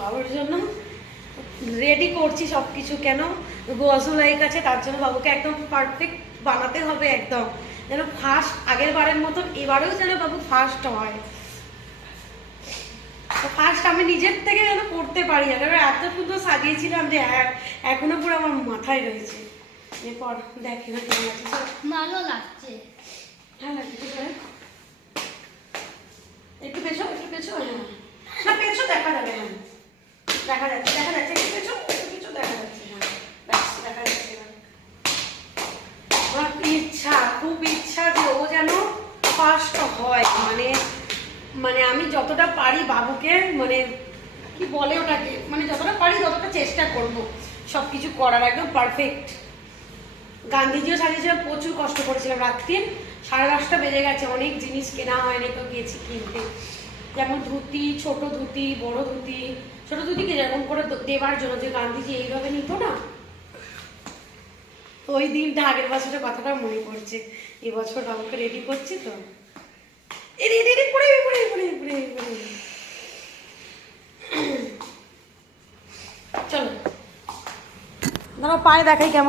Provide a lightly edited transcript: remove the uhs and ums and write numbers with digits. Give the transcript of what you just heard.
বাবুর জন্য রেডি করছি সব কিছু। কেন গোয়াজুলাই কাছে, তার জন্য বাবুকে একদম পারফেক্ট বানাতে হবে, একদম যেন ফার্স্ট আগের বারের মতন এবারেও যেন বাবু ফার্স্ট হয়। ফার্স্ট আমি নিজের থেকে যেন করতে পারি। একেবারে এত সুন্দর সাজিয়েছিলাম যে এখনো পুরো আমার মাথায় রয়েছে। এরপর দেখি না কেমন লাগছে। ভালো লাগছে। হ্যাঁ লাগছে, ঠিক আছে। একটু পেছো, একটু পেছো। না পেছো দেখা যাবে না, দেখা যাচ্ছে, দেখা যাচ্ছে, একটু পেছো, একটু পেছো, দেখা যাচ্ছে। হ্যাঁ ব্যাস দেখা যাচ্ছে। আমার ইচ্ছা, খুব ইচ্ছা যে ও যেন ফার্স্ট হয়। মানে মানে আমি যতটা পারি বাবুকে, মানে কি বলে ওটাকে, মানে যতটা পারি ততটা চেষ্টা করব সব কিছু করার একদম পারফেক্ট। গান্ধীজিও সাজিয়েছিলাম, প্রচুর কষ্ট করেছিলাম। রাত্রি 10:30 বেজে গেছে, অনেক জিনিস কেনা হয়নি, তো গেছি কিনতে। যেমন ধুতি, ছোট ধুতি, বড় ধুতি। ছোট ধুতিকে যেরকম করে দেবার জন্য, যে গান্ধীজি এইভাবে নিত না, ওই দিনটা আগের বছরের কথাটা মনে পড়ছে। এবছর বাবুকে রেডি করছি তো। চলো, ধরো পায়ে দেখাই কেমন।